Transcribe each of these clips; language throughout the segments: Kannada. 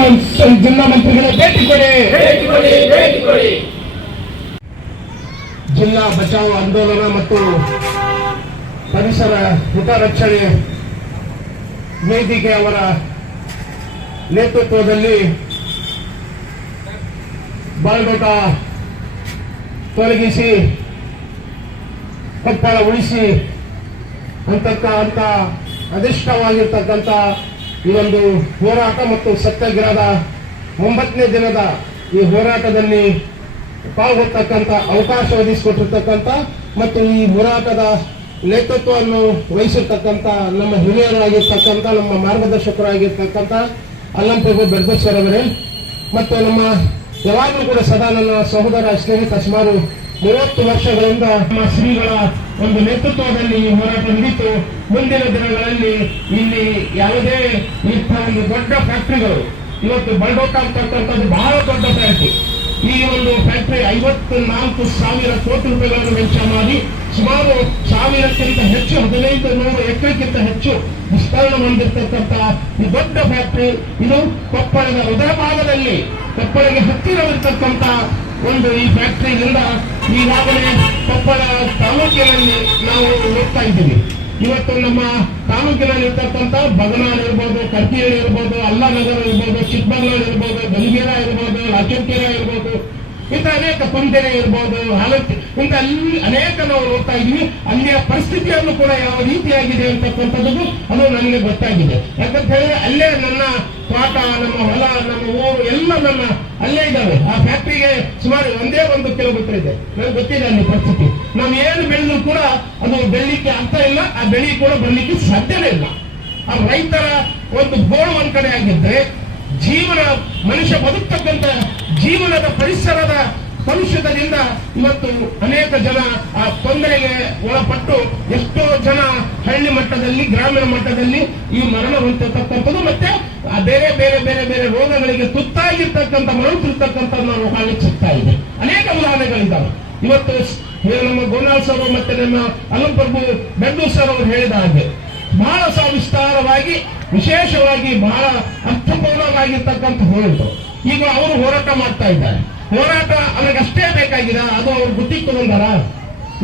ಜಿಲ್ಲಾ ಮಂತ್ರಿಗಳೇ ಭೇಟಿ ಕೊಡಿ. ಜಿಲ್ಲಾ ಬಚಾವ್ ಆಂದೋಲನ ಮತ್ತು ಪರಿಸರ ಹಿತರಕ್ಷಣೆ ವೇದಿಕೆ ಅವರ ನೇತೃತ್ವದಲ್ಲಿ ಬಾಳ್ಗೊಟ ತೊಲಗಿಸಿ ಕೊಪ್ಪಳ ಉಳಿಸಿ ಅಂತಕ್ಕ ಅಂತ ಅಧಿಷ್ಠವಾಗಿರ್ತಕ್ಕಂಥ ಈ ಒಂದು ಹೋರಾಟ ಮತ್ತು ಸತ್ಯಾಗ್ರಹದ ಒಂಬತ್ತನೇ ದಿನದ ಈ ಹೋರಾಟದಲ್ಲಿ ಪಾಲ್ಗೊಳ್ತಕ್ಕಂಥ ಅವಕಾಶ ಒದಗಿಸಿಕೊಟ್ಟಿರ್ತಕ್ಕಂಥ ಮತ್ತು ಈ ಹೋರಾಟದ ನೇತೃತ್ವವನ್ನು ವಹಿಸಿರ್ತಕ್ಕಂಥ ನಮ್ಮ ಹಿರಿಯರಾಗಿರ್ತಕ್ಕಂಥ, ನಮ್ಮ ಮಾರ್ಗದರ್ಶಕರಾಗಿರ್ತಕ್ಕಂಥ ಅಲ್ಲಂಪೇಗು ಬೆರ್ದೇಶ್ವರ ಅವರೇ. ಮತ್ತು ನಮ್ಮ ಯಾವಾಗಲೂ ಕೂಡ ಸದಾ ನನ್ನ ಸಹೋದರ ಸ್ನೇಹಿತ ಸುಮಾರು ಮೂವತ್ತು ವರ್ಷಗಳಿಂದ ನಮ್ಮ ಶ್ರೀಗಳ ಒಂದು ನೇತೃತ್ವದಲ್ಲಿ ಈ ಹೋರಾಟ ನಡೀತು. ಮುಂದಿನ ದಿನಗಳಲ್ಲಿ ಇಲ್ಲಿ ಯಾವುದೇ ಇಂಥ ಒಂದು ದೊಡ್ಡ ಫ್ಯಾಕ್ಟ್ರಿಗಳು ಇವತ್ತು ಬಲ್ಡೋಟ ಅಂತಕ್ಕಂಥದ್ದು ಬಹಳ ದೊಡ್ಡ ಫ್ಯಾಕ್ಟ್ರಿ ಈ ಒಂದು ಫ್ಯಾಕ್ಟರಿ ಐವತ್ತು ನಾಲ್ಕು ಸಾವಿರ ಕೋಟಿ ರೂಪಾಯಿಗಳನ್ನು ವೆಚ್ಚ ಮಾಡಿ ಸುಮಾರು ಸಾವಿರಕ್ಕಿಂತ ಹೆಚ್ಚು, ಹದಿನೈದು ನೂರು ಎಕರೆಕ್ಕಿಂತ ಹೆಚ್ಚು ವಿಸ್ತರಣೆ ಹೊಂದಿರತಕ್ಕಂಥ ಈ ದೊಡ್ಡ ಫ್ಯಾಕ್ಟರಿ ಇದು ಕೊಪ್ಪಳದ ಹೃದಯ ಭಾಗದಲ್ಲಿ ಕೊಪ್ಪಳಿಗೆ ಹತ್ತಿರವಿರ್ತಕ್ಕಂಥ ಒಂದು ಈ ಫ್ಯಾಕ್ಟರಿಯಿಂದ ಈಗಾಗಲೇ ಕೊಪ್ಪಳ ತಾಲೂಕಿನಲ್ಲಿ ನಾವು ನೋಡ್ತಾ ಇದ್ದೀವಿ. ಇವತ್ತು ನಮ್ಮ ತಾಲೂಕಿನಲ್ಲಿ ಇರ್ತಕ್ಕಂಥ ಬಗನಾಳ್ ಇರ್ಬೋದು ಕರ್ಕಿಯಲ್ಲಿ ಇರ್ಬೋದು, ಅಲ್ಲಾನಗರ ಇರ್ಬೋದು, ಚಿಕ್ಕಮಗಳೂರು ಇರ್ಬೋದು ಗಂಗೀರ ಇರ್ಬೋದು ಲಾಚುಂಕೆರೆ ಇರ್ಬೋದು, ಇಂಥ ಅನೇಕ ಪಂಚೆರೆ ಇರ್ಬೋದು ಹಾಲಕ್ಕಿ ಇಂಥ ಅಲ್ಲಿ ಅನೇಕ ನಾವು ನೋಡ್ತಾ ಇದ್ದೀವಿ. ಅಲ್ಲಿಯ ಪರಿಸ್ಥಿತಿಯನ್ನು ಕೂಡ ಯಾವ ರೀತಿಯಾಗಿದೆ ಅಂತಕ್ಕಂಥದ್ದು ಅದು ನನಗೆ ಗೊತ್ತಾಗಿದೆ. ಯಾಕಂತ ಹೇಳಿದ್ರೆ ಅಲ್ಲೇ ನನ್ನ ತೋಟ, ನಮ್ಮ ಹೊಲ, ನಮ್ಮ ಊರು ಎಲ್ಲ ನನ್ನ ಆ ಫ್ಯಾಕ್ಟ್ರಿಗೆ ಸುಮಾರು ಒಂದೇ ಒಂದು ಕಿಲೋಮೀಟರ್ ಇದೆ. ನನಗೆ ಗೊತ್ತಿಲ್ಲ ಅಲ್ಲಿ ಪರಿಸ್ಥಿತಿ. ನಾವು ಏನು ಬೆಳೆದ್ರು ಕೂಡ ಅದು ಬೆಳಿಲಿಕ್ಕೆ ಅರ್ಥ ಇಲ್ಲ, ಆ ಬೆಳೆ ಕೂಡ ಬರ್ಲಿಕ್ಕೆ ಸಾಧ್ಯನೇ ಇಲ್ಲ. ಆ ರೈತರ ಒಂದು ಗೋಳು ಒಂದ್ ಕಡೆ ಆಗಿದ್ರೆ ಜೀವನ, ಮನುಷ್ಯ ಬದುಕ್ತಕ್ಕಂಥ ಜೀವನದ ಪರಿಸರದ ಕಲುಷಿತದಿಂದ ಇವತ್ತು ಅನೇಕ ಜನ ಆ ತೊಂದರೆಗೆ ಒಳಪಟ್ಟು ಎಷ್ಟೋ ಜನ ಹಳ್ಳಿ ಮಟ್ಟದಲ್ಲಿ, ಗ್ರಾಮೀಣ ಮಟ್ಟದಲ್ಲಿ ಈ ಮರಣ ಹೊಂದಿರತಕ್ಕಂಥದ್ದು ಮತ್ತೆ ಬೇರೆ ಬೇರೆ ಬೇರೆ ಬೇರೆ ರೋಗಗಳಿಗೆ ತುತ್ತಾಗಿರ್ತಕ್ಕಂಥ ಮರಳುತ್ತಿರ್ತಕ್ಕಂಥ ನಾವು ಹಾಗೆ ಇದೆ ಅನೇಕ ಉದಾಹರಣೆಗಳಿದ್ದಾವೆ. ಇವತ್ತು ನಮ್ಮ ಗೋನಾಲ್ ಸರ್ ಮತ್ತೆ ನಮ್ಮ ಅಲಂಪ್ರಭು ಬೆಡ್ಡು ಸರ್ ಅವರು ಹೇಳಿದ ಹಾಗೆ, ಬಹಳ ವಿಸ್ತಾರವಾಗಿ, ವಿಶೇಷವಾಗಿ ಬಹಳ ಅರ್ಥಪೂರ್ಣವಾಗಿರ್ತಕ್ಕಂಥ ಹೋರಾಟ. ಈಗ ಅವರು ಹೋರಾಟ ಮಾಡ್ತಾ ಇದ್ದಾರೆ. ಹೋರಾಟ ಅವರಿಗಷ್ಟೇ ಬೇಕಾಗಿದ? ಅದು ಅವ್ರ ಬುದ್ಧಿ ತಗೊಂಡಾರ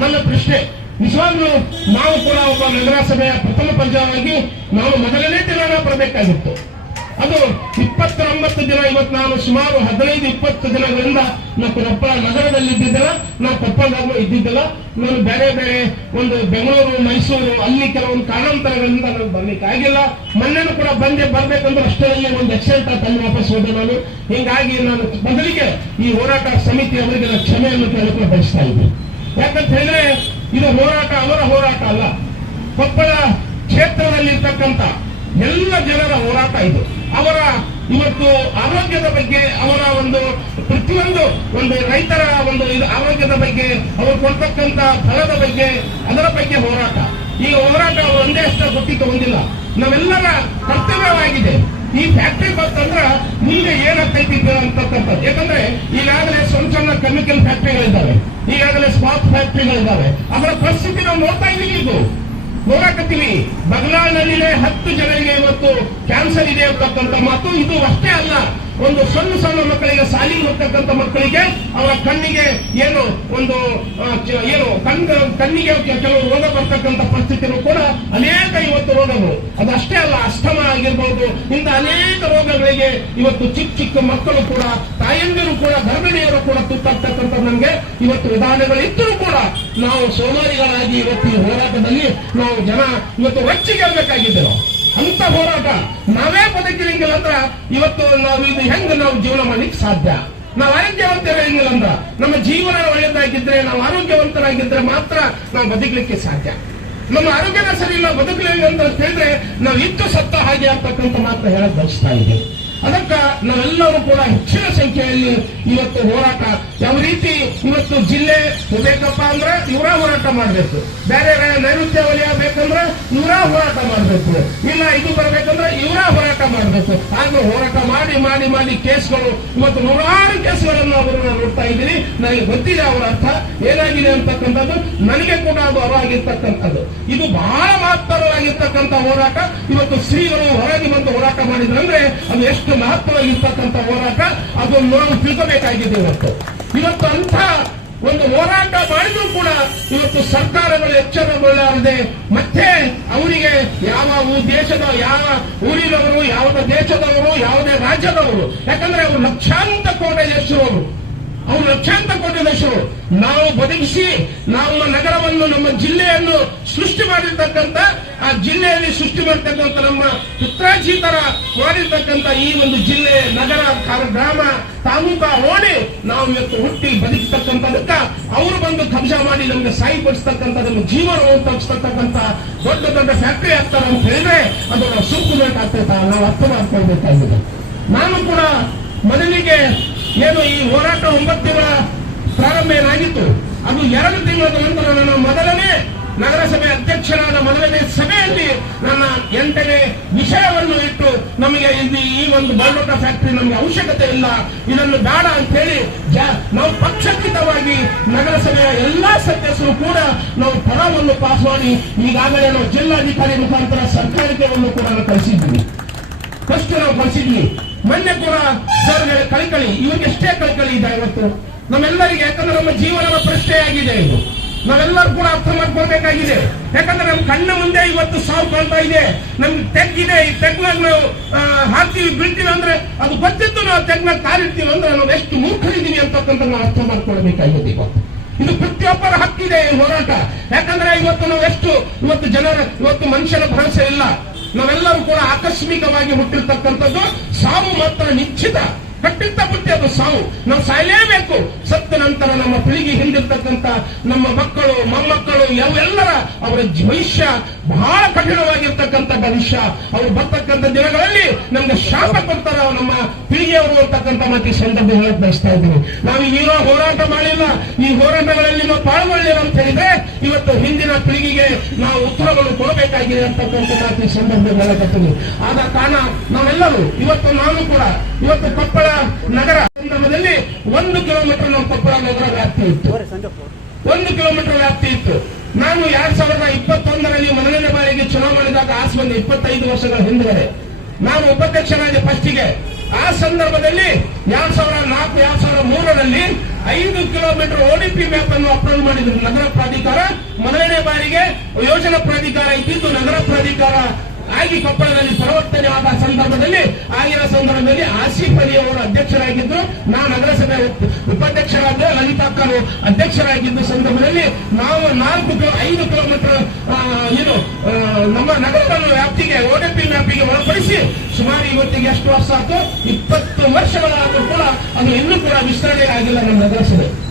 ನನ್ನ ಪ್ರಶ್ನೆ, ನಿಜವಾಗ್ಲೂ ನಾವು ಕೂಡ ಒಬ್ಬ ನಗರಸಭೆಯ ಪ್ರಥಮ ಪಂಚವಾಗಿ ನಾವು ಮೊದಲನೇ ದಿನ ಬರಬೇಕಾಗಿತ್ತು. ಅದು ಇಪ್ಪತ್ತೊಂಬತ್ತು ದಿನ ಇವತ್ತು ನಾನು ಸುಮಾರು ಹದಿನೈದು, ಇಪ್ಪತ್ತು ದಿನಗಳಿಂದ ನಾ ಕೊಪ್ಪಳ ನಗರದಲ್ಲಿ ಇದ್ದಿದ್ದಿಲ್ಲ ನಾ ಕೊಪ್ಪಳದಾಗ ಇದ್ದಿದ್ದಿಲ್ಲ, ನಾನು ಬೇರೆ ಬೇರೆ ಒಂದು ಬೆಂಗಳೂರು, ಮೈಸೂರು, ಅಲ್ಲಿ ಕೆಲವೊಂದು ಕಾರಣಾಂತರಗಳಿಂದ ನಾನು ಬರ್ಲಿಕ್ಕೆ ಆಗಿಲ್ಲ. ಮೊನ್ನೆನೂ ಕೂಡ ಬಂದೆ, ಬರ್ಬೇಕಂದ್ರೆ ಅಷ್ಟರಲ್ಲಿ ಒಂದು ಆಕ್ಸಿಡೆಂಟ್ ಅಲ್ಲಿ ವಾಪಸ್ ಹೋದೆ ನಾನು. ಹೀಗಾಗಿ ನಾನು ಬದಲಿಗೆ ಈ ಹೋರಾಟ ಸಮಿತಿ ಅವರಿಗೆ ನಾನು ಕ್ಷಮೆಯನ್ನು ಕೇಳಕ್ಕೆ ಬಯಸ್ತಾ ಇದ್ದೀನಿ. ಯಾಕಂತ ಹೇಳಿದ್ರೆ, ಇದು ಹೋರಾಟ ಅವರ ಹೋರಾಟ ಅಲ್ಲ. ಕೊಪ್ಪಳ ಕ್ಷೇತ್ರದಲ್ಲಿರ್ತಕ್ಕಂಥ ಎಲ್ಲ ಜನರ ಹೋರಾಟ ಇದು. ಅವರ ಇವತ್ತು ಆರೋಗ್ಯದ ಬಗ್ಗೆ ಅವರ ಒಂದು ಪ್ರತಿಯೊಂದು ಒಂದು ರೈತರ ಒಂದು ಇದು ಆರೋಗ್ಯದ ಬಗ್ಗೆ, ಅವರು ಕೊಡ್ತಕ್ಕಂತ ಫಲದ ಬಗ್ಗೆ, ಅದರ ಬಗ್ಗೆ ಹೋರಾಟ. ಈ ಹೋರಾಟ ಅವರು ಒಂದೇ ಅಷ್ಟೇ ಗೊತ್ತಿತ್ತು ಹೊಂದಿಲ್ಲ ನಾವೆಲ್ಲರ ಕರ್ತವ್ಯವಾಗಿದೆ. ಈ ಫ್ಯಾಕ್ಟರಿ ಬಂತಂದ್ರ ಮುಂದೆ ಏನಾಗ್ತೈತಿ ಅಂತಕ್ಕಂಥದ್ದು. ಯಾಕಂದ್ರೆ ಈಗಾಗಲೇ ಸಣ್ಣ ಸಣ್ಣ ಕೆಮಿಕಲ್ ಫ್ಯಾಕ್ಟರಿಗಳಿದ್ದಾವೆ ಈಗಾಗಲೇ ಸ್ಪಾಟ್ ಫ್ಯಾಕ್ಟರಿಗಳಿದ್ದಾವೆ ಅದರ ಪರಿಸ್ಥಿತಿ ನಾವು ನೋಡ್ತಾ ಇದೀವಿ ಇದು ನೋಡಕತ್ತೀವಿ ಬಗ್ಲಾನಲ್ಲಿನೇ ಹತ್ತು ಜನರಿಗೆ ಇವತ್ತು ಕ್ಯಾನ್ಸರ್ ಇದೆ ಅಂತಕ್ಕಂಥ ಮಾತು ಇದು ಅಷ್ಟೇ ಅಲ್ಲ. ಒಂದು ಸಣ್ಣ ಸಣ್ಣ ಮಕ್ಕಳಿಗೆ ಸಾಲಿಗೆ ಹೋಗ್ತಕ್ಕಂಥ ಮಕ್ಕಳಿಗೆ ಅವರ ಕಣ್ಣಿಗೆ ಏನು ಒಂದು ಏನು ಕಣ್ಣು, ಕಣ್ಣಿಗೆ ಕೆಲವು ರೋಗ ಬರ್ತಕ್ಕಂಥ ಪರಿಸ್ಥಿತಿನೂ ಕೂಡ ಅನೇಕ ಇವತ್ತು ರೋಗಗಳು. ಅದಷ್ಟೇ ಅಲ್ಲ, ಅಸ್ತಮ ಆಗಿರ್ಬೋದು, ಇಂಥ ಅನೇಕ ರೋಗಗಳಿಗೆ ಇವತ್ತು ಚಿಕ್ಕ ಚಿಕ್ಕ ಮಕ್ಕಳು ಕೂಡ, ತಾಯಂದಿರು ಕೂಡ, ಗರ್ಭಿಣಿಯರು ಕೂಡ ತುತ್ತಾಗ್ತಕ್ಕಂಥ ನಮಗೆ ಇವತ್ತು ವಿಧಾನಗಳಿದ್ದರೂ ಕೂಡ ನಾವು ಸೋಮಾರಿಗಳಾಗಿ ಇವತ್ತು ಹೋರಾಟದಲ್ಲಿ ನಾವು ಜನ ಇವತ್ತು ರೊಚ್ಚಿಗೆಲ್ಬೇಕಾಗಿದ್ದೇವೆ ಅಂತ ಹೋರಾಟ ನಾವೇ ಬದುಕಿರಂಗಿಲ್ಲ ಅಂದ್ರ ಇವತ್ತು ನಾವು ಇದು ಹೆಂಗ್ ನಾವು ಜೀವನ ಮಾಡ್ಲಿಕ್ಕೆ ಸಾಧ್ಯ? ನಾವು ಆರೋಗ್ಯವಂತರಾಗಿಲ್ಲ ಅಂದ್ರ, ನಮ್ಮ ಜೀವನ ಒಳ್ಳೇದಾಗಿದ್ರೆ, ನಾವು ಆರೋಗ್ಯವಂತರಾಗಿದ್ರೆ ಮಾತ್ರ ನಾವು ಬದುಕಲಿಕ್ಕೆ ಸಾಧ್ಯ. ನಮ್ಮ ಆರೋಗ್ಯದ ಸರಿ ನಾವು ಬದುಕಲಿಲ್ಲ ಅಂತ ಹೇಳಿದ್ರೆ ನಾವು ಇತ್ತು ಸತ್ತ ಹಾಗೆ ಆಗ್ತಕ್ಕಂಥ ಮಾತ್ರ ಹೇಳಕ್ ಬಯಸ್ತಾ ಇದ್ದೇವೆ. ಅದಕ್ಕ ನಾವೆಲ್ಲರೂ ಕೂಡ ಹೆಚ್ಚಿನ ಸಂಖ್ಯೆಯಲ್ಲಿ ಇವತ್ತು ಹೋರಾಟ, ಯಾವ ರೀತಿ ಇವತ್ತು ಜಿಲ್ಲೆ ಬೇಕಪ್ಪ ಅಂದ್ರೆ ಇವರ ಹೋರಾಟ ಮಾಡಬೇಕು. ಬೇರೆ ಬೇರೆ ನೈಋತ್ಯ ವಲಯ ಬೇಕಂದ್ರೆ ಇವರ ಹೋರಾಟ ಮಾಡಬೇಕು. ಇಲ್ಲ ಇದು ಬರಬೇಕಂದ್ರೆ ಇವರ ಹೋರಾಟ ಮಾಡಬೇಕು. ಹಾಗೆ ಹೋರಾಟ ಮಾಡಿ ಮಾಡಿ ಮಾಡಿ ಕೇಸ್ಗಳು, ಇವತ್ತು ನೂರಾರು ಕೇಸ್ಗಳನ್ನು ಅವರು ನೋಡ್ತಾ ಇದ್ದೀನಿ. ನನಗೆ ಗೊತ್ತಿದೆ ಅವರ ಅರ್ಥ. ಏನಾಗಿದೆ ಅಂತಕ್ಕಂಥದ್ದು? ನನಗೆ ಕೂಡ ಅದು ಅವಾಗಿರ್ತಕ್ಕಂಥದ್ದು ಇದು ಬಹಳ ಮಹತ್ತರವಾಗಿರ್ತಕ್ಕಂಥ ಹೋರಾಟ, ಇವತ್ತು ಶ್ರೀಗಳು ಹೊರಗೆ ಬಂದು ಹೋರಾಟ ಮಾಡಿದ್ರಂದ್ರೆ ಅದು ಎಷ್ಟು ಮಹತ್ವವಾಗಿರ್ತಕ್ಕಂಥ ಹೋರಾಟ, ಅದನ್ನು ನಾವು ತಿಳ್ಕೋಬೇಕಾಗಿದೆ ಇವತ್ತು. ಇವತ್ತು ಅಂತ ಒಂದು ಹೋರಾಟ ಮಾಡಿದ್ರು ಕೂಡ ಇವತ್ತು ಸರ್ಕಾರಗಳು ಎಚ್ಚರಗೊಳ್ಳಾರದೆ ಮತ್ತೆ ಅವರಿಗೆ ಯಾವ ದೇಶದ, ಯಾವ ಊರಿನವರು ಯಾವ ದೇಶದವರು, ಯಾವುದೇ ರಾಜ್ಯದವರು, ಯಾಕಂದ್ರೆ ಅವರು ಲಕ್ಷಾಂತರ ಕೋಟಿ ಹೆಸರು ಅವರು ಲಕ್ಷಾಂತರ ಕೋಟಿ ನಾವು ಬದುಕಿಸಿ ನಮ್ಮ ನಗರವನ್ನು, ನಮ್ಮ ಜಿಲ್ಲೆಯನ್ನು ಸೃಷ್ಟಿ ಮಾಡಿರ್ತಕ್ಕಂಥ, ಆ ಜಿಲ್ಲೆಯಲ್ಲಿ ಸೃಷ್ಟಿ ಮಾಡಿರ್ತಕ್ಕಂಥ ನಮ್ಮ ಪುತ್ರಾಜೀತರ ಮಾಡಿರ್ತಕ್ಕಂಥ ಈ ಒಂದು ಜಿಲ್ಲೆ, ನಗರ ಗ್ರಾಮ, ತಾಲೂಕ ಓಡಿ ನಾವು ಇವತ್ತು ಹುಟ್ಟಿ ಬದುಕಿರ್ತಕ್ಕಂಥದಕ್ಕ ಅವರು ಬಂದು ಕಬ್ಜ ಮಾಡಿ ನಮ್ಗೆ ಸಾಯಿ ಪಡಿಸ್ತಕ್ಕಂಥ ನಮ್ಮ ಜೀವನವನ್ನು ತಗ್ಸ್ತಕ್ಕಂಥ ದೊಡ್ಡ ದೊಡ್ಡ ಫ್ಯಾಕ್ಟರಿ ಆಗ್ತಾರೆ ಅಂತ ಹೇಳಿದ್ರೆ ಅದು ನಾವು ಸುಂಕಬೇಕಾಗ್ತೈತ ನಾವು ಅರ್ಥ ಮಾಡ್ಕೊಳ್ಬೇಕಾಗಿದೆ. ನಾನು ಕೂಡ ಮೊದಲಿಗೆ ಏನು ಈ ಹೋರಾಟ ಒಂಬತ್ತು ತಿಂಗಳ ಪ್ರಾರಂಭ ಏನಾಗಿತ್ತು ಅದು ಎರಡು ತಿಂಗಳ ನಂತರ ನನ್ನ ಮೊದಲನೇ ನಗರಸಭೆ ಅಧ್ಯಕ್ಷರಾದ ಮೊದಲನೇ ಸಭೆಯಲ್ಲಿ ನನ್ನ ಎಂಟನೇ ವಿಷಯವನ್ನು ಇಟ್ಟು ನಮಗೆ ಇದು ಈ ಒಂದು ಬಲ್ಡೋಟ ಫ್ಯಾಕ್ಟರಿ ನಮಗೆ ಅವಶ್ಯಕತೆ ಇಲ್ಲ. ಇದನ್ನು ಬೇಡ ಅಂತ ಹೇಳಿ ನಾವು ಪಕ್ಷಾತೀತವಾಗಿ ನಗರಸಭೆಯ ಎಲ್ಲಾ ಸದಸ್ಯರು ಕೂಡ ನಾವು ಪರವನ್ನು ಪಾಸ್ ಮಾಡಿ ಈಗಾಗಲೇ ನಾವು ಜಿಲ್ಲಾಧಿಕಾರಿ ಮುಖಾಂತರ ಸರ್ಕಾರಕ್ಕೆ ಕೂಡ ಕಳಿಸಿದ್ದೀವಿ. ಫಸ್ಟ್ ನಾವು ಬಳಸಿದ್ವಿ ಮೊನ್ನೆ ಕೂಡ ಕಳ್ಕಳಿ ಕಳಿಕಳಿ ಕಳಿಕಳಿ ಇದೆ ಇವತ್ತು. ನಮ್ಮೆಲ್ಲರಿಗೆ, ಯಾಕಂದ್ರೆ ನಮ್ಮ ಜೀವನದ ಪ್ರಶ್ನೆ ಆಗಿದೆ ಇದು. ನಾವೆಲ್ಲರೂ ಕೂಡ ಅರ್ಥ ಮಾಡ್ಕೊಳ್ಬೇಕಾಗಿದೆ. ಯಾಕಂದ್ರೆ ನಮ್ಮ ಕಣ್ಣ ಮುಂದೆ ಇವತ್ತು ಸಾವು ಕಾಣ್ತಾ ಇದೆ. ನಮ್ಗೆ ತೆಗ್ಗಿದೆ. ಈ ತೆಗ್ನಾಗ ನಾವು ಹಾಕ್ತೀವಿ, ಬೀಳ್ತೀವಿ ಅಂದ್ರೆ ಅದು ಗೊತ್ತಿತ್ತು ನಾವು ತೆಗ್ನಾಗ ಕಾಲಿಡ್ತೀವಿ ಅಂದ್ರೆ ನಾವು ಎಷ್ಟು ಮೂರ್ಖರಿದ್ದೀವಿ ಅಂತಕ್ಕಂಥ ನಾವು ಅರ್ಥ ಮಾಡ್ಕೊಳ್ಬೇಕಾಗಿದೆ ಇವತ್ತು ಇದು ಪ್ರತಿಯೊಬ್ಬರ ಹಕ್ಕಿದೆ ಈ ಹೋರಾಟ. ಯಾಕಂದ್ರೆ ಇವತ್ತು ನಾವು ಎಷ್ಟು ಇವತ್ತು ಜನರ ಇವತ್ತು ಮನುಷ್ಯನ ಭರವಸೆ ಇಲ್ಲ. ನಾವೆಲ್ಲರೂ ಕೂಡ ಆಕಸ್ಮಿಕವಾಗಿ ಹುಟ್ಟಿರ್ತಕ್ಕಂಥದ್ದು ಸಾವು ಮಾತ್ರ ನಿಶ್ಚಿತ. ಕಟ್ಟಿದ್ದ ಮುಂಚೆ ಅದು ಸಾವು. ನಾವು ಸಾಯಲೇಬೇಕು. ಸತ್ತ ನಂತರ ನಮ್ಮ ಪೀಳಿಗೆ ಹಿಂದಿರ್ತಕ್ಕಂಥ ನಮ್ಮ ಮಕ್ಕಳು, ಮೊಮ್ಮಕ್ಕಳು, ಎಲ್ಲರ ಅವರ ಭವಿಷ್ಯ ಬಹಳ ಕಠಿಣವಾಗಿರ್ತಕ್ಕಂಥ ಭವಿಷ್ಯ. ಅವರು ಬರ್ತಕ್ಕಂಥ ದಿನಗಳಲ್ಲಿ ನಮ್ಗೆ ಶಾಪ ಕೊಡ್ತಾರೆ ನಮ್ಮ ಪೀಳಿಗೆಯವರು ಅಂತಕ್ಕಂಥ ಮತ್ತೆ ಸಂದರ್ಭ ಹೇಳಕ್ ಬಯಸ್ತಾ ಇದ್ದೀನಿ. ನಾವು ಈಗ ಹೋರಾಟ ಮಾಡಿಲ್ಲ. ಈ ಹೋರಾಟಗಳಲ್ಲಿ ನಾವು ಪಾಲ್ಗೊಳ್ಳಿಲ್ಲ ಅಂತ ಹೇಳಿದ್ರೆ ಇವತ್ತು ಹಿಂದಿನ ಪೀಳಿಗೆಗೆ ನಾವು ಉತ್ತರಗಳು ಕೊಡಬೇಕಾಗಿದೆ ಅಂತಕ್ಕಂಥ ಸಂದರ್ಭ ಹೇಳಕತ್ತೀನಿ ಆದ ಕಾರಣ ನಾವೆಲ್ಲರೂ, ಇವತ್ತು ನಾನು ಕೂಡ ಇವತ್ತು ಕೊಪ್ಪಳ ನಗರ ಸಂಗಮದಲ್ಲಿ ಒಂದು ಕಿಲೋಮೀಟರ್ ನಮ್ಮ ಕೊಪ್ಪಳ ನಗರ ವ್ಯಾಪ್ತಿ ಇತ್ತು. ಒಂದು ಕಿಲೋಮೀಟರ್ ವ್ಯಾಪ್ತಿ ಇತ್ತು. ನಾನು ಎರಡ್ ಸಾವಿರದ ಇಪ್ಪತ್ತೊಂದರಲ್ಲಿ ಮೊದಲನೇ ಬಾರಿಗೆ ಚುನಾವಣೆದಾಗ ಆಸ್ ಬಂದ ಇಪ್ಪತ್ತೈದು ವರ್ಷಗಳ ಹಿಂದೆ ನಾನು ಉಪಾಧ್ಯಕ್ಷನಾಗಿ ಫಸ್ಟಿಗೆ ಆ ಸಂದರ್ಭದಲ್ಲಿ ಎರಡ್ ಸಾವಿರದ ನಾಲ್ಕು ಎರಡ್ ಸಾವಿರದ ಮೂರರಲ್ಲಿ ಐದು ಕಿಲೋಮೀಟರ್ ಓಡಿಪಿ ಮ್ಯಾಪ್ ಅನ್ನು ಅಪ್ಲೋಡ್ ಮಾಡಿದ್ರು. ನಗರ ಪ್ರಾಧಿಕಾರ ಮೊದಲನೇ ಬಾರಿಗೆ ಯೋಜನಾ ಪ್ರಾಧಿಕಾರ ಇದ್ದಿದ್ದು ನಗರ ಪ್ರಾಧಿಕಾರ ಆಗಿ ಕೊಪ್ಪಳದಲ್ಲಿ ಪರಿವರ್ತನೆ ಸಂದರ್ಭದಲ್ಲಿ, ಆಗಿನ ಸಂದರ್ಭದಲ್ಲಿ ಆಸಿಫ್ ಅಲಿ ಅವರು ಅಧ್ಯಕ್ಷರಾಗಿದ್ದು ನಾನು ನಗರಸಭೆ ಉಪ- ಉಪಾಧ್ಯಕ್ಷರಾದ ಲಲಿತಾಕ್ಕರು ಅಧ್ಯಕ್ಷರಾಗಿದ್ದ ಸಂದರ್ಭದಲ್ಲಿ ನಾವು ನಾಲ್ಕು ಕಿಲೋ, ಐದು ಕಿಲೋಮೀಟರ್ ಏನು ನಮ್ಮ ನಗರವನ್ನು ವ್ಯಾಪ್ತಿಗೆ, ಓಡಿಪಿ ವ್ಯಾಪ್ತಿಗೆ ಒಳಪಡಿಸಿ ಸುಮಾರು ಇವತ್ತಿಗೆ ಎಷ್ಟು ವರ್ಷ ಆಯ್ತು? ಇಪ್ಪತ್ತು ವರ್ಷಗಳಾದರೂ ಕೂಡ ಅದು ಇನ್ನೂ ಕೂಡ ವಿಸ್ತರಣೆ ಆಗಿಲ್ಲ ನಮ್ಮ ನಗರಸಭೆ.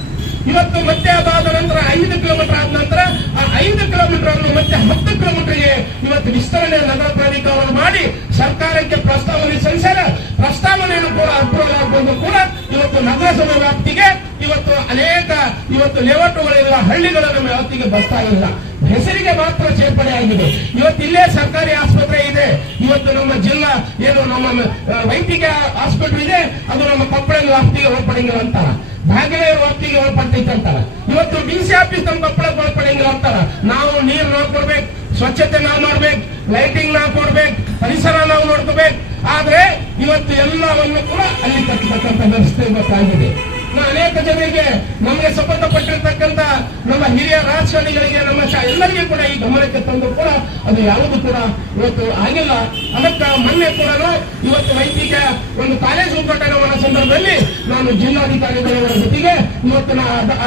ಇವತ್ತು ಮತ್ತೆ ಅದಾದ ನಂತರ ಐದು ಕಿಲೋಮೀಟರ್ ಆದ ನಂತರ ಆ ಐದು ಕಿಲೋಮೀಟರ್ ಅನ್ನು ಮತ್ತೆ ಹತ್ತು ಕಿಲೋಮೀಟರ್ಗೆ ಇವತ್ತು ವಿಸ್ತರಣೆ ನಗರ ಪ್ರಾಧಿಕಾರವನ್ನು ಮಾಡಿ ಸರ್ಕಾರಕ್ಕೆ ಪ್ರಸ್ತಾವನೆ ಸಲ್ಲಿಸ್ಯಾರ ಪ್ರಸ್ತಾವನೆಯನ್ನು ಕೂಡ ಅಪ್ರೂವಲ್ ಆಗಬಹುದು ಕೂಡ ಇವತ್ತು ನಗರಸಭೆ ವ್ಯಾಪ್ತಿಗೆ ಇವತ್ತು ಅನೇಕ ಇವತ್ತು ಲೇಔಟ್ಗಳಿಲ್ಲ ಹಳ್ಳಿಗಳ ನಮ್ಮ ವ್ಯಾಪ್ತಿಗೆ ಬರ್ತಾ ಇಲ್ಲ. ಹೆಸರಿಗೆ ಮಾತ್ರ ಸೇರ್ಪಡೆ ಆಗಿದೆ. ಇವತ್ತು ಇಲ್ಲೇ ಸರ್ಕಾರಿ ಆಸ್ಪತ್ರೆ ಇದೆ. ಇವತ್ತು ನಮ್ಮ ಜಿಲ್ಲಾ ಏನು ನಮ್ಮ ವೈದ್ಯಕೀಯ ಹಾಸ್ಪಿಟಲ್ ಇದೆ. ಅದು ನಮ್ಮ ಕೊಪ್ಪಳ ವ್ಯಾಪ್ತಿಗೆ ಒಳಪಡಂಗಿಲ್ಲ ಅಂತಾರ ಬಾಗಿಲೆ ವ್ಯಾಪ್ತಿಗೆ ಒಳಪಡ್ತೈತೆ ಅಂತಾರ. ಇವತ್ತು ಡಿ ಸಿ ಆಫೀಸ್ ನಮ್ಮ ಕೊಪ್ಪಳಕ್ಕೆ ಒಳಪಡಂಗಿಲ್ಲ ಅಂತಾರ ನಾವು ನೀರು ನಾವು ಕೊಡ್ಬೇಕು, ಸ್ವಚ್ಛತೆ ನಾವು ಮಾಡ್ಬೇಕು ಲೈಟಿಂಗ್ ನಾವು ಕೊಡ್ಬೇಕು, ಪರಿಸರ ನಾವು ನೋಡ್ಕೋಬೇಕು. ಆದ್ರೆ ಇವತ್ತು ಎಲ್ಲವನ್ನು ಕೂಡ ಅಲ್ಲಿ ಕಟ್ಟತಕ್ಕಂಥ ವ್ಯವಸ್ಥೆ ಇವತ್ತಾಗಿದೆ ಅನೇಕ ಜನರಿಗೆ ನಮಗೆ ಸಂಬಂಧಪಟ್ಟಿರ್ತಕ್ಕಂಥ ನಮ್ಮ ಹಿರಿಯ ರಾಜಕಾರಣಿಗಳಿಗೆ, ನಮ್ಮ ಎಲ್ಲರಿಗೂ ಕೂಡ ಈ ಗಮನಕ್ಕೆ ತಂದು ಕೂಡ ಅದು ಯಾವುದು ಕೂಡ ಇವತ್ತು ಆಗಿಲ್ಲ. ಅದಕ್ಕೆ ಮೊನ್ನೆ ಕೂಡ ಇವತ್ತು ವೈದ್ಯಕೀಯ ಒಂದು ಕಾಲೇಜು ಉದ್ಘಾಟನೆ ಸಂದರ್ಭದಲ್ಲಿ ನಾನು ಜಿಲ್ಲಾಧಿಕಾರಿಗಳವರ ಜೊತೆಗೆ ಇವತ್ತು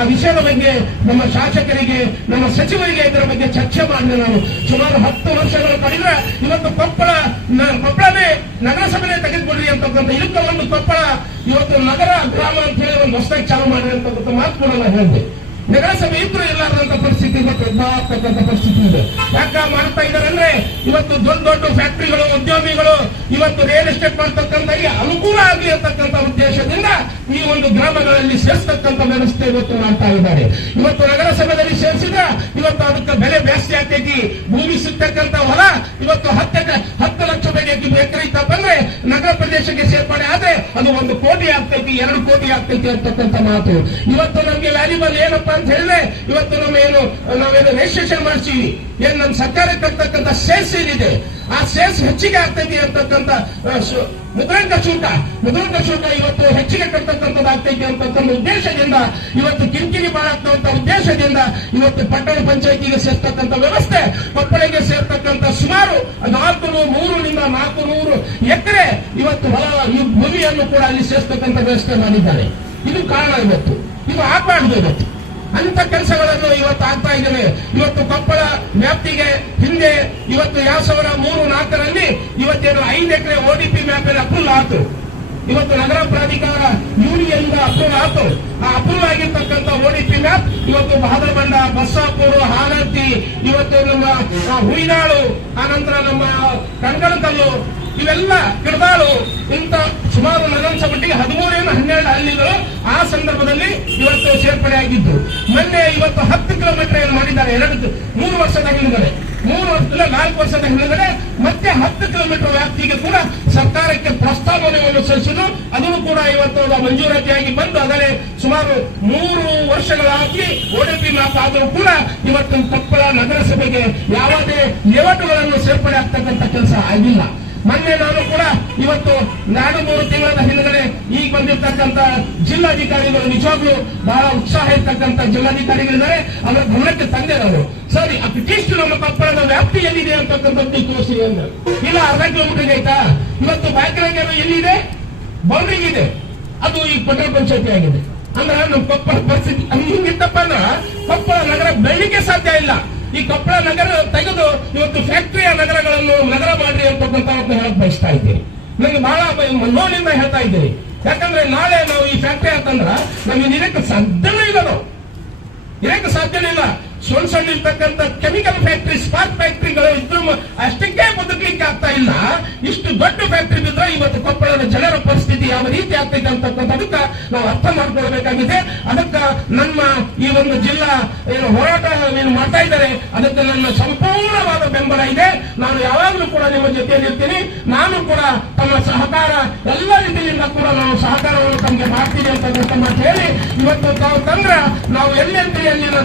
ಆ ವಿಷಯದ ಬಗ್ಗೆ ನಮ್ಮ ಶಾಸಕರಿಗೆ, ನಮ್ಮ ಸಚಿವರಿಗೆ ಇದರ ಬಗ್ಗೆ ಚರ್ಚೆ ಮಾಡಿದೆ ನಾನು. ಸುಮಾರು ಹತ್ತು ವರ್ಷಗಳು ಕಳೆದ್ರೆ ಇವತ್ತು ಕೊಪ್ಪಳ, ನ- ನಗರಸಭೆನೇ ತೆಗೆದುಕೊಳ್ಳಿ ಅಂತಕ್ಕಂಥ ಇದಕ್ಕೆ ಒಂದು ಕೊಪ್ಪಳ ಇವತ್ತು ನಗರ ಗ್ರಾಮ ಅಂತ ಹೇಳಿ ಒಂದು ಹೊಸದಾಗಿ ಚಾಲು ಮಾಡಿ ಅಂತಕ್ಕಂಥ ಮಾತು ಕೂಡ ನಾನು ಹೇಳಿದೆ. ನಗರಸಭೆ ಇದ್ರು ಇಲ್ಲಾರ್ದಂತ ಪರಿಸ್ಥಿತಿ ಇವತ್ತು ಎದ್ದಾಗ್ತಕ್ಕಂಥ ಪರಿಸ್ಥಿತಿ ಇದೆ. ಯಾಕ ಮಾಡ್ತಾ ಇದ್ದಾರೆ ಅಂದ್ರೆ ಇವತ್ತು ದೊಡ್ಡ ದೊಡ್ಡ ಫ್ಯಾಕ್ಟರಿಗಳು ಉದ್ಯಮಿಗಳು ಇವತ್ತು ರಿಯಲ್ ಎಸ್ಟೇಟ್ ಮಾಡ್ತಕ್ಕಂಥ ಈ ಅನುಕೂಲ ಆಗಲಿ ಅಂತಕ್ಕಂಥ ಉದ್ದೇಶದಿಂದ ಈ ಒಂದು ಗ್ರಾಮಗಳಲ್ಲಿ ಸೇರಿಸ್ತಕ್ಕಂಥ ವ್ಯವಸ್ಥೆ ಇವತ್ತು ಮಾಡ್ತಾ ಇದ್ದಾರೆ. ಇವತ್ತು ನಗರಸಭೆಯಲ್ಲಿ ಸೇರಿಸಿದ ಇವತ್ತು ಅದಕ್ಕೆ ಬೆಲೆ ಜಾಸ್ತಿ ಆಗ್ತೈತಿ. ಭೂಮಿ ಸಿಗ್ತಕ್ಕಂಥ ಹೊಲ ಇವತ್ತು ಹತ್ತಕ್ಕೆ ಹತ್ತು ಲಕ್ಷ ಎಕರೆ ಬಂದ್ರೆ ನಗರ ಪ್ರದೇಶಕ್ಕೆ ಸೇರ್ಪಡೆ ಆದ್ರೆ ಅದು ಒಂದು ಕೋಟಿ ಆಗ್ತೈತಿ, ಎರಡು ಕೋಟಿ ಆಗ್ತೈತಿ ಅಂತಕ್ಕಂಥ ಮಾತು. ಇವತ್ತು ನಮ್ಗೆ ವ್ಯಾಲ್ಯೂಬಲ್ ಏನಪ್ಪಾ ಅಂತ ಹೇಳಿದ್ರೆ ಇವತ್ತು ನಮ್ಮ ಏನು, ನಾವೇನು ರಿಜಿಸ್ಟ್ರೇಷನ್ ಮಾಡಿಸಿ ಏನ್ ನಮ್ಮ ಸರ್ಕಾರಕ್ಕೆ ತಕ್ಕಂಥ ಸೇಲ್ಸ್ ಏನಿದೆ ಆ ಸೇಲ್ಸ್ ಹೆಚ್ಚಿಗೆ ಆಗ್ತೈತಿ ಅಂತಕ್ಕಂಥ ಮುದ್ರಾಂಕ ಶುಲ್ಕ ಮುದ್ರಾಂಕ ಶುಲ್ಕ ಇವತ್ತು ಹೆಚ್ಚಿಗೆ ಕಟ್ಟತಕ್ಕಂಥದ್ದಾಗ್ತೈತಿ ಅಂತಕ್ಕಂಥ ಉದ್ದೇಶದಿಂದ ಇವತ್ತು ಕಿರಿಕಿರಿ ಮಾಡಾಕ್ತಂತ ಉದ್ದೇಶದಿಂದ ಇವತ್ತು ಪಟ್ಟಣ ಪಂಚಾಯತಿಗೆ ಸೇರ್ತಕ್ಕಂಥ ವ್ಯವಸ್ಥೆ, ಕೊಪ್ಪಳಿಗೆ ಸೇರ್ತಕ್ಕಂಥ ಸುಮಾರು ನಾಲ್ಕು ನೂರು ಮೂರರಿಂದ ನಾಲ್ಕು ನೂರು ಎಕರೆ ಇವತ್ತು ಹೊಲ ಭೂಮಿಯನ್ನು ಕೂಡ ಅಲ್ಲಿ ಸೇರ್ತಕ್ಕಂಥ ವ್ಯವಸ್ಥೆ ಮಾಡಿದ್ದಾರೆ. ಇದು ಕಾರಣ ಇವತ್ತು. ಇದು ಆಗಬಾರ್ದು ಇವತ್ತು. ಅಂತ ಕೆಲಸಗಳನ್ನು ಇವತ್ತು ಆಗ್ತಾ ಇದ್ದೇವೆ. ಇವತ್ತು ಕೊಪ್ಪಳ ವ್ಯಾಪ್ತಿಗೆ ಹಿಂದೆ ಇವತ್ತು ಎರಡ್ ಸಾವಿರ ಮೂರು ನಾಲ್ಕರಲ್ಲಿ ಇವತ್ತೇನು ಐದು ಎಕರೆ ಓಡಿಪಿ ಮ್ಯಾಪಿನ ಅಪ್ರೂವ್ ಆಯ್ತು. ಇವತ್ತು ನಗರ ಪ್ರಾಧಿಕಾರ ಯೂನಿಯನ್ ಅಪ್ರೂವ್ ಆಯ್ತು. ಆ ಅಪ್ರೂವ್ ಆಗಿರ್ತಕ್ಕಂಥ ಓಡಿಪಿ ಮ್ಯಾಪ್ ಇವತ್ತು ಬಹದರಬಂಡ ಬಸ್ಸಾಪುರ ಹಾಲತ್ತಿ ಇವತ್ತು ನಮ್ಮ ಆ, ನಂತರ ನಮ್ಮ ಕಣಕಣಕಲ್ಲು ಇವೆಲ್ಲ ಕಿಡದಾಳು ಇಂತ ಸುಮಾರು ಮಟ್ಟಿಗೆ ಹದಿಮೂರೇನು ಹನ್ನೆರಡು ಹಳ್ಳಿಗಳು ಆ ಸಂದರ್ಭದಲ್ಲಿ ಇವತ್ತು ಸೇರ್ಪಡೆ ಆಗಿದ್ದು. ಮೊನ್ನೆ ಇವತ್ತು ಹತ್ತು ಕಿಲೋಮೀಟರ್ ಏನು ಮಾಡಿದ್ದಾರೆ? ಎರಡು ಮೂರು ವರ್ಷದ ಹಿಂದುಗಡೆ. ಮೂರು ವರ್ಷದಿಂದ ನಾಲ್ಕು ವರ್ಷದ ಹಿಂದುಗಡೆ ಮತ್ತೆ ಹತ್ತು ಕಿಲೋಮೀಟರ್ ವ್ಯಾಪ್ತಿಗೆ ಕೂಡ ಸರ್ಕಾರಕ್ಕೆ ಪ್ರಸ್ತಾವನೆಯನ್ನು ಸಲ್ಲಿಸಿದ್ದು. ಅದನ್ನು ಕೂಡ ಇವತ್ತು ಮಂಜೂರಾತಿಯಾಗಿ ಬಂದು ಆದರೆ ಸುಮಾರು ಮೂರು ವರ್ಷಗಳಾಗಿ ಓಡಿಪಿ ಮ್ಯಾಪ್ ಆದರೂ ಕೂಡ ಇವತ್ತು ಕೊಪ್ಪಳ ನಗರಸಭೆಗೆ ಯಾವುದೇ ಲೇಔಟ್ಗಳನ್ನು ಸೇರ್ಪಡೆ ಆಗ್ತಕ್ಕಂಥ ಕೆಲಸ ಆಗಿಲ್ಲ. ಮೊನ್ನೆ ನಾನು ಕೂಡ ಇವತ್ತು ನಾಡು ಮೂರು ತಿಂಗಳ ಹಿಂದ್ಗಡೆ ಈಗ ಬಂದಿರ್ತಕ್ಕಂಥ ಜಿಲ್ಲಾಧಿಕಾರಿಗಳು ನಿಜವಾಗ್ಲೂ ಬಹಳ ಉತ್ಸಾಹ ಇರ್ತಕ್ಕಂಥ ಜಿಲ್ಲಾಧಿಕಾರಿಗಳಿದ್ದಾರೆ. ಅವರ ಗಮನಕ್ಕೆ ತಂದೆ ಅವರು. ಸರಿ ಅಟ್ಲೀಸ್ಟ್ ನಮ್ಮ ಕೊಪ್ಪಳದ ವ್ಯಾಪ್ತಿ ಎಲ್ಲಿದೆ ಅಂತಕ್ಕಂಥದ್ದು ತೋರಿಸಿ ಅಂದ್ರೆ. ಇಲ್ಲ, ಅರ್ಧ ಕಿಲೋಮೀಟರ್ ಆಯ್ತಾ? ಇವತ್ತು ಬಾಯ್ಕರಂಗೇನು ಎಲ್ಲಿದೆ? ಬೌಂಡ್ರಿಂಗ್ ಇದೆ. ಅದು ಈ ಪಟ್ಟಣ ಪಂಚಾಯತಿ ಆಗಿದೆ. ಅಂದ್ರೆ ನಮ್ಮ ಕೊಪ್ಪಳ ಪರಿಸ್ಥಿತಿ ಹಿಂಗಿತ್ತಪ್ಪ ಅಂದ್ರೆ ಕೊಪ್ಪಳ ನಗರ ಬೆಳಿಗ್ಗೆ ಸಾಧ್ಯ ಇಲ್ಲ. ಈ ಕೊಪ್ಪಳ ನಗರ ತೆಗೆದು ಇವತ್ತು ಫ್ಯಾಕ್ಟರಿಯ ನಗರಗಳನ್ನು ನಗರ ಮಾಡಿ ಅಂತಕ್ಕಂಥ ಹೇಳಕ್ ಬಯಸ್ತಾ ಇದ್ದೀರಿ. ನನಗೆ ಬಹಳ ನೋವಿನಿಂದ ಹೇಳ್ತಾ ಇದ್ದೀರಿ. ಯಾಕಂದ್ರೆ ನಾಳೆ ನಾವು ಈ ಫ್ಯಾಕ್ಟರಿ ಅಂತಂದ್ರ ನಮಗೆ ಇದಕ್ಕೆ ಸಾಧ್ಯನೇ ಇಲ್ಲ ನಾವು. ಇದಕ್ಕೆ ಸಾಧ್ಯನೇ ಇಲ್ಲ. ಸಣ್ಣ ಸಣ್ಣ ಇರ್ತಕ್ಕಂಥ ಕೆಮಿಕಲ್ ಫ್ಯಾಕ್ಟರಿ ಸ್ಪಾರ್ಕ್ ಫ್ಯಾಕ್ಟ್ರಿಗಳು ಮ- ಅಷ್ಟಕ್ಕೆ ಬದುಕಲಿಕ್ಕೆ ಆಗ್ತಾ ಇಲ್ಲ. ಇಷ್ಟು ದೊಡ್ಡ ಫ್ಯಾಕ್ಟರಿ ಬಿದ್ರೆ ಇವತ್ತು ಕೊಪ್ಪಳದ ಜನರ ಪರಿಸ್ಥಿತಿ ಯಾವ ರೀತಿ ಆಗ್ತೈತೆ ಅಂತಕ್ಕಂಥದಕ್ಕ ನಾವು ಅರ್ಥ ಮಾಡ್ಕೊಳ್ಬೇಕಾಗಿದೆ. ಅದಕ್ಕ ನಮ್ಮ ಈ ಒಂದು ಜಿಲ್ಲಾ ಏನು ಹೋರಾಟ ಏನು ಮಾಡ್ತಾ ಇದ್ದಾರೆ, ಅದಕ್ಕೆ ನನ್ನ ಸಂಪೂರ್ಣವಾದ ಬೆಂಬಲ ಇದೆ. ನಾನು ಯಾವಾಗಲೂ ಕೂಡ ನಿಮ್ಮ ಜೊತೆಯಲ್ಲಿರ್ತೀನಿ. ನಾನು ಕೂಡ ತಮ್ಮ ಸಹಕಾರ, ಎಲ್ಲ ರೀತಿಯಿಂದ ಕೂಡ ನಾವು ಸಹಕಾರವನ್ನು ತಮಗೆ ಮಾಡ್ತೀನಿ ಅಂತ ಹೇಳಿ, ಇವತ್ತು ತಾವು ತಂದ್ರ ನಾವು ಎಲ್ಲೆಲ್ಲಿ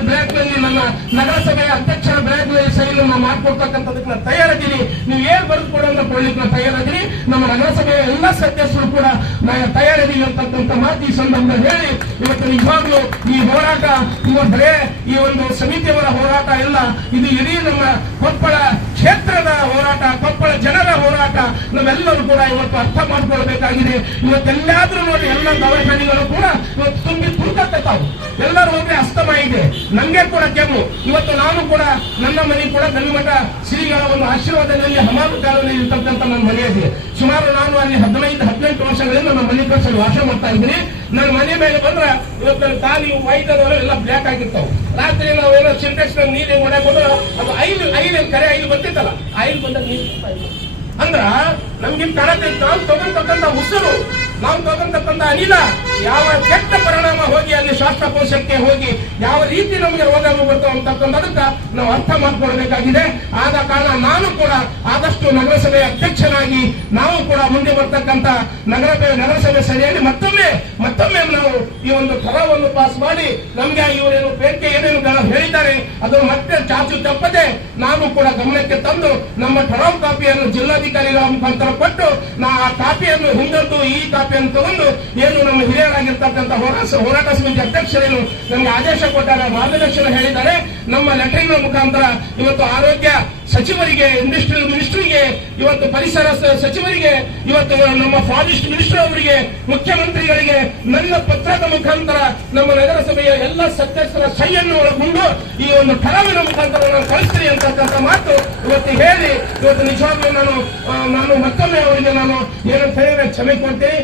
ಬ್ಲಾಕ್ನಲ್ಲಿ ನನ್ನ ನಗರಸಭೆಯ ಅಧ್ಯಕ್ಷರ ಬ್ಲಾಕ್ ಸರಿ ನಾವು ಮಾಡ್ಕೊಡ್ತಕ್ಕಂಥದಕ್ಕೆ ನಾನು ತಯಾರಿದ್ದೀನಿ ನೀವು ಏನ್ ಬರೆದು ಕೊಡೋ ಅಂತ ಕೊಡ್ಲಿಕ್ಕೆ ನಾವು ತಯಾರಿದ್ದೀನಿ ನಮ್ಮ ನಗರಸಭೆಯ ಎಲ್ಲ ಸದಸ್ಯರು ಕೂಡ ನಾವು ತಯಾರಿದ್ದೀನಿ ಅಂತಕ್ಕಂಥ ಮಾತು ಈ ಸಂದರ್ಭ ಹೇಳಿ. ಇವತ್ತು ನಿಜವಾಗ್ಲೂ ಈ ಹೋರಾಟ ಇವ ಬರೇ, ಈ ಒಂದು ಸಮಿತಿಯವರ ಹೋರಾಟ ಇಲ್ಲ ಇದು ಇಡೀ ನಮ್ಮ ಕೊಪ್ಪಳ ಕ್ಷೇತ್ರದ ಹೋರಾಟ, ಕೊಪ್ಪಳ ಜನರ ಹೋರಾಟ. ನಾವೆಲ್ಲರೂ ಕೂಡ ಇವತ್ತು ಅರ್ಥ ಮಾಡ್ಕೊಳ್ಬೇಕಾಗಿದೆ. ಇವತ್ತೆಲ್ಲಾದ್ರೂ ನೋಡಿ ಎಲ್ಲ ದವಾಖಾನಿಗಳು ಕೂಡ ಇವತ್ತು ತುಂಬಿ ತುರ್ಕತ್ತಾವು ಎಲ್ಲರೂ ಹೋಗಿ ಅಸ್ತಮ ಇದೆ. ನಂಗೆ ಕೂಡ ಕೆಮ್ಮು ಇವತ್ತು ನಾನು ಕೂಡ ನನ್ನ ಮನೆ ಕೂಡ ಗವಿಮಠ ಶ್ರೀಗಳ ಒಂದು ಆಶೀರ್ವಾದದಲ್ಲಿ ಹಮಾರು ಕಾಲದಲ್ಲಿ ಇರ್ತಕ್ಕಂಥ ನನ್ನ ಮನೆ ಇದೆ. ಸುಮಾರು ನಾನು ಅಲ್ಲಿ ಹದಿನೈದು, ಹದಿನೆಂಟು ವರ್ಷಗಳಿಂದ ನಮ್ಮ ಮನೆ ಕಳ್ಸಲು ವಾಸ ಮಾಡ್ತಾ ಇದ್ದೀನಿ. ನನ್ನ ಮನೆ ಮೇಲೆ ಬಂದ್ರೆ ಇವತ್ತು ತಾಲಿ ವೈಟ್ ಅದವರು ಎಲ್ಲ ಬ್ಲ್ಯಾಕ್ ಆಗಿರ್ತಾವೆ. ರಾತ್ರಿ ನಾವೇನೋ ಸಿಂಟೆಕ್ಸ್ ನೀರು ಹೋದ್ರೆ ಅದು ಐದು ಐದು, ಕರೆ ಐದು ಬರ್ತಿತ್ತಲ್ಲ ಐದು ಬಂದಾಗ ನೀರು. ಅಂದ್ರ ನಮ್ಗೆ ಕಾಣತೈತೆ ನಾವು ತಗೊಂಡ್ತಕ್ಕಂಥ ಉಸಿರು, ನಾವು ತಗೊಂತಕ್ಕಂಥ ಅನಿಲ, ಯಾವ ಕೆಟ್ಟ ಪರಿಣಾಮ ಹೋಗಿ ಅಲ್ಲಿ ಶ್ವಾಸಕೋಶಕ್ಕೆ ಹೋಗಿ ಯಾವ ರೀತಿ ನಮಗೆ ರೋಗಗಳು ಬರ್ತಾವ ಅಂತಕ್ಕಂಥದಕ್ಕ ನಾವು ಅರ್ಥ ಮಾಡ್ಕೊಳ್ಬೇಕಾಗಿದೆ. ಆದ ಕಾರಣ ನಾನು ಕೂಡ ಆದಷ್ಟು ನಗರಸಭೆ ಅಧ್ಯಕ್ಷನಾಗಿ ನಾವು ಕೂಡ ಮುಂದೆ ಬರ್ತಕ್ಕಂಥ ನಗರ ನಗರಸಭೆ ಸಭೆಯಲ್ಲಿ ಮತ್ತೊಮ್ಮೆ ಮತ್ತೊಮ್ಮೆ ನಾವು ಈ ಒಂದು ಕರವನ್ನು ಪಾಸ್ ಮಾಡಿ ನಮ್ಗೆ ಇವರೇನು ಬೇಕೆ ಏನೇನು ಹೇಳಿದ್ದಾರೆ, ಅದು ಮತ್ತೆ ಚಾಚು ತಪ್ಪದೆ ನಾನು ಕೂಡ ಗಮನಕ್ಕೆ ತಂದು ನಮ್ಮ ಠರಾವ್ ಕಾಪಿಯನ್ನು ಜಿಲ್ಲಾಧಿಕಾರಿಗಳ ಮುಖಾಂತರ ಕೊಟ್ಟು ನಾ ಆ ಕಾಪಿಯನ್ನು ಹಿಂದಿದ್ದು ಈ ಕಾಪಿಯನ್ನು ತಗೊಂಡು ಏನು ನಮ್ಮ ಹಿರಿಯರಾಗಿರ್ತಕ್ಕಂಥ ಹೋರಾಟ ಹೋರಾಟ ಸಮಿತಿ ಅಧ್ಯಕ್ಷರೇನು ನಮಗೆ ಆದೇಶ ಕೊಟ್ಟಾಗ ಮಾರ್ಗದರ್ಶನ ಹೇಳಿದ್ದಾರೆ. ನಮ್ಮ ಲೆಟರಿನ ಮುಖಾಂತರ ಇವತ್ತು ಆರೋಗ್ಯ ಸಚಿವರಿಗೆ ಇಂಡಸ್ಟ್ರಿಯಲ್ ಮಿನಿಸ್ಟ್ರಿಗೆ ಇವತ್ತು ಪರಿಸರ ಸಚಿವರಿಗೆ, ಇವತ್ತು ನಮ್ಮ ಫಾರೆಸ್ಟ್ ಮಿನಿಸ್ಟರ್ ಅವರಿಗೆ, ಮುಖ್ಯಮಂತ್ರಿಗಳಿಗೆ ನನ್ನ ಪತ್ರದ ಮುಖಾಂತರ ನಮ್ಮ ನಗರಸಭೆಯ ಎಲ್ಲ ಸದಸ್ಯರ ಸಹಿಯನ್ನು ಒಳಗೊಂಡು ಈ ಒಂದು ಠರಾವಿನ ಮುಖಾಂತರ ನಾನು ಕಳಿಸ್ತೀನಿ ಅಂತಕ್ಕಂಥ ಮಾತು ಇವತ್ತು ಹೇಳಿ, ಇವತ್ತು ನಿಜವಾಗ್ಲೂ ನಾನು ನಾನು ಮತ್ತೊಮ್ಮೆ ಅವರಿಗೆ ನಾನು ಏನಂತ ಹೇಳಿದ್ರೆ ಕ್ಷಮೆ ಕೊಡ್ತೀನಿ.